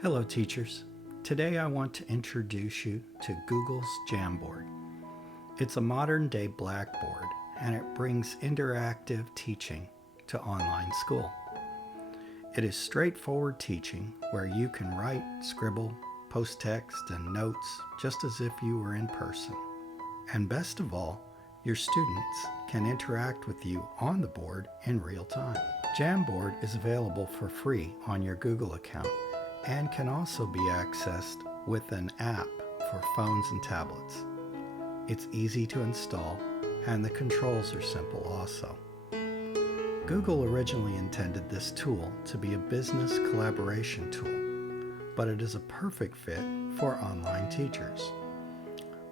Hello teachers. Today I want to introduce you to Google's JAMboard. It's a modern day blackboard and it brings interactive teaching to online school. It is straightforward teaching where you can write, scribble, post text and notes just as if you were in person. And best of all, your students can interact with you on the board in real time. JAMboard is available for free on your Google account and can also be accessed with an app for phones and tablets. It's easy to install and the controls are simple also. Google originally intended this tool to be a business collaboration tool, but it is a perfect fit for online teachers.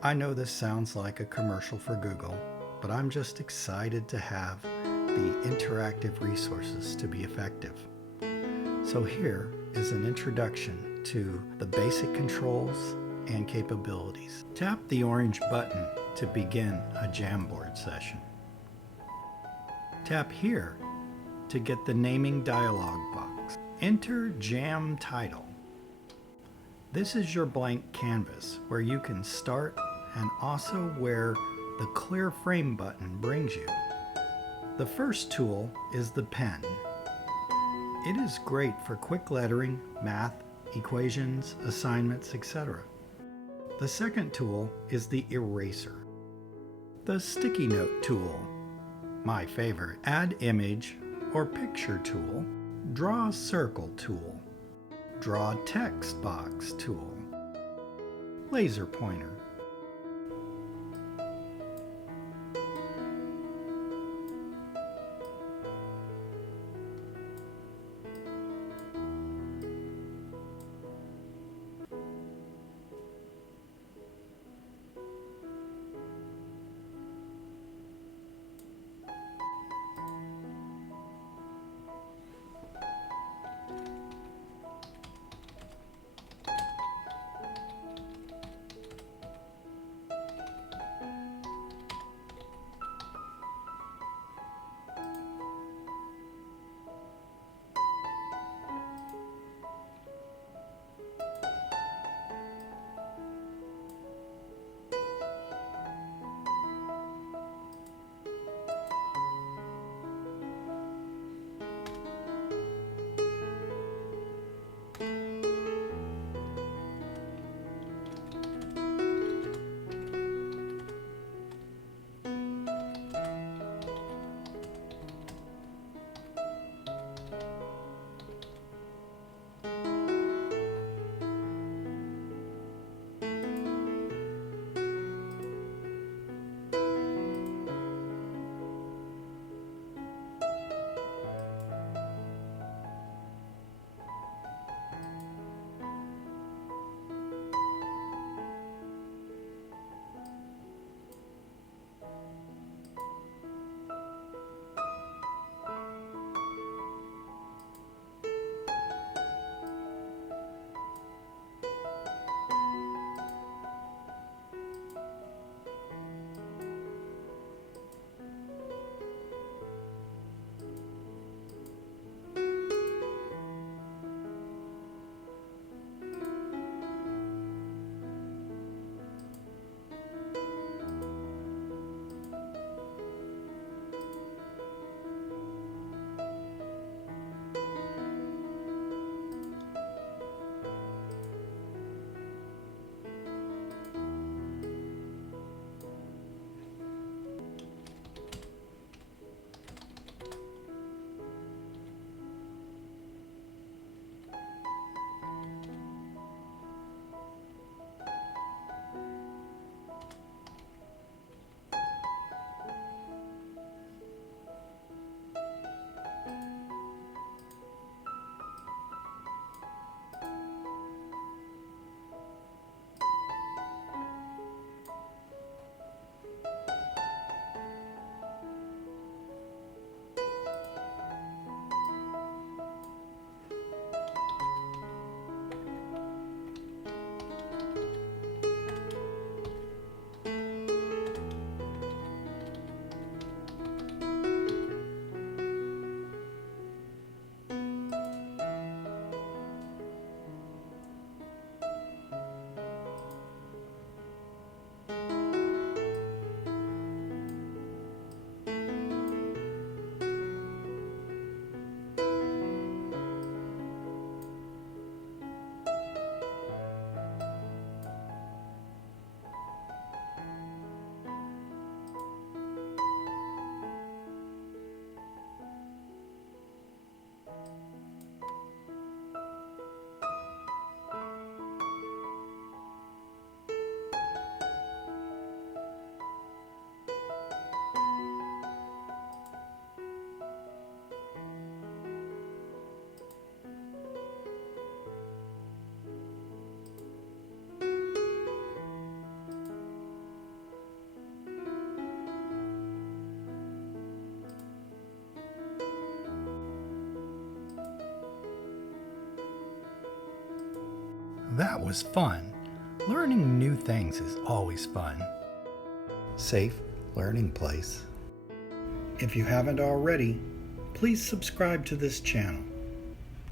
I know this sounds like a commercial for Google, but I'm just excited to have the interactive resources to be effective. So here is an introduction to the basic controls and capabilities. Tap the orange button to begin a JAMboard session. Tap here to get the naming dialog box. Enter Jam title. This is your blank canvas where you can start and also where the clear frame button brings you. The first tool is the pen. It is great for quick lettering, math, equations, assignments, etc. The second tool is the eraser. The sticky note tool, my favorite. Add image or picture tool. Draw circle tool. Draw text box tool. Laser pointer. That was fun. Learning new things is always fun. Safe learning place. If you haven't already, please subscribe to this channel.